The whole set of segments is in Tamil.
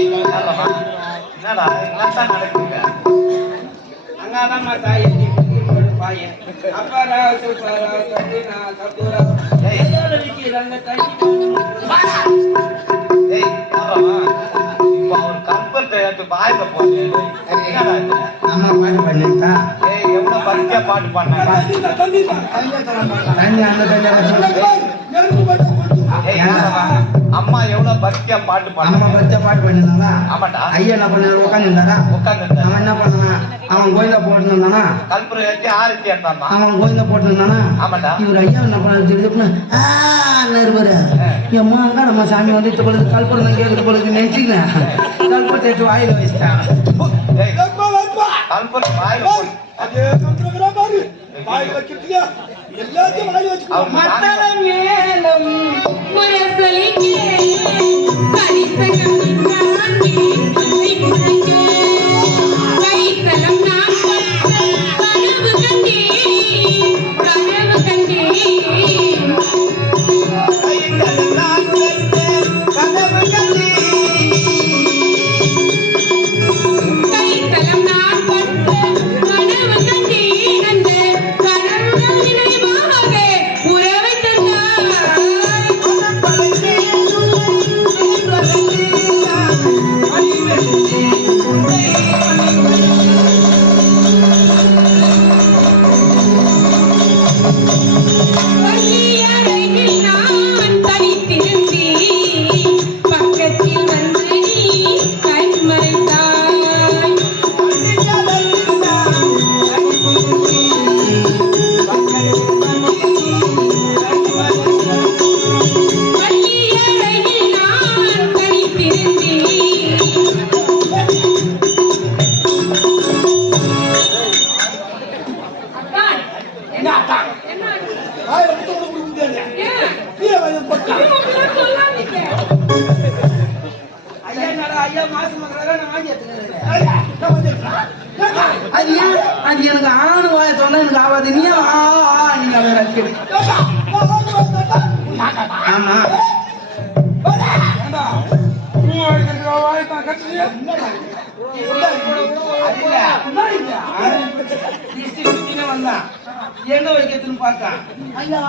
என்னடா இதெல்லாம் தான் நடக்குங்க அங்காதம்மா தாய் பாயன் அப்பாரா சூப்பரா தட்டினா தப்புரா ஏய். ஏதோட தண்ணி ஏய் இப்போ என்னடா இது? அம்மா பாட்டு பண்ணிட்டா ஏய் எவ்வளவு பரிச்சையா பாட்டு பண்ணாங்க தண்ணி அந்த தண்ணி யாரா அம்மா எவ்வளவு பரிச்சையா பாட்டு அம்மா பண்ணாங்க பச்சை பாட்டு பண்ணிருந்தாங்களா ஆமாடா. ஐயா என்ன பண்ணாரு? உட்காந்துருந்தாரா உட்கார்ந்து அவன் என்ன பண்ணான்? அவன் கோயில போட்டுருந்தானா? கல்புரை ஏற்றி ஆரத்தி எடுத்தாமா அவன் கோயில போட்டுருந்தானா? ஆமாடா. இவர் ஐயா என்ன பண்ணாரு திடீர்னு இருப்பாரு எம்மா அங்க நம்ம சாமி வந்துட்டு பொழுது கல்புரம் கேட்குற பொழுது நினைச்சுக்கிறேன் கல்புரத்தை எடுத்து வாயில வச்சுட்டான் கல்புரை வாயில போடு. அவர் மத்தள மேலம் for us, என்ன அக்கா? என்ன ஏன்? ஏன் அப்படிலாம் சொல்லாதீங்க ஐயா என்னடா ஐயா மாசம் மகளா நான் வாங்கி எடுத்துக்கிறேன். அது ஏன்? அது எனக்கு ஆணு வாய சொன்னா எனக்கு ஆகாது. நீ ஆ ஆ நீங்க அதை ஆமா. கட்டுறியா வந்தான் எங்க வைக்கிறதுன்னு பார்த்தான் ஐயா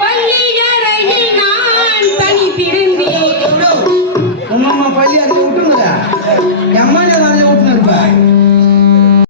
பள்ளியறையில் நான் தனி திருந்தேன் உங்க பள்ளி அதை விட்டுங்க எம்மா அதை விட்டுன்னு இருப்பேன்